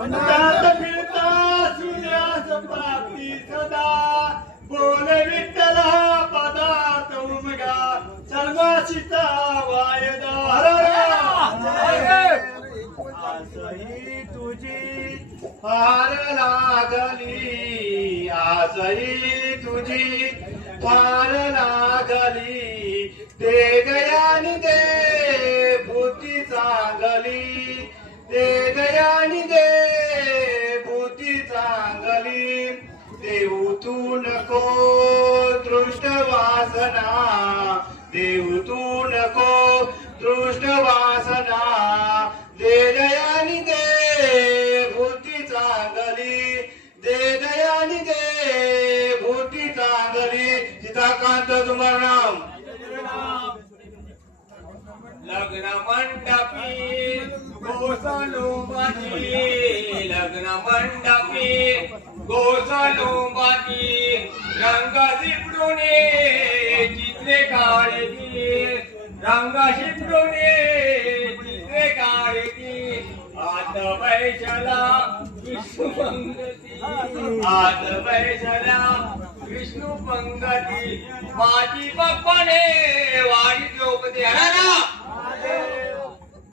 म्हणतात फिरता सूर्यास प्राप्ती सदा बोल विठ्ठला पदार्थ उमगा सर्वाशीचा वायदा आसही तुझी फार लागली आसही तुझी फार लागली ते गयानी दे बुद्धी चांगली ते गयानी दे बुद्धी चांगली देऊ तू नको दृष्ट वासना देऊ तू नको दृष्ट वासना दे दयानी दे बुद्धी चांगली दे दयानी दे बुद्धी चांगली सीताकांत तुम्हार नाम लग्न मंडपी गोसलुंबाची लग्न मंडपी गोसलुंबाची रंग शिपडूने चित्रे काढती रंग शिपडूने चित्रे काढती आत वैशला विष्णू पंगती आत वैशला विष्णू पंगती माझी बाप्पाने वाडी द्रौपदी हरा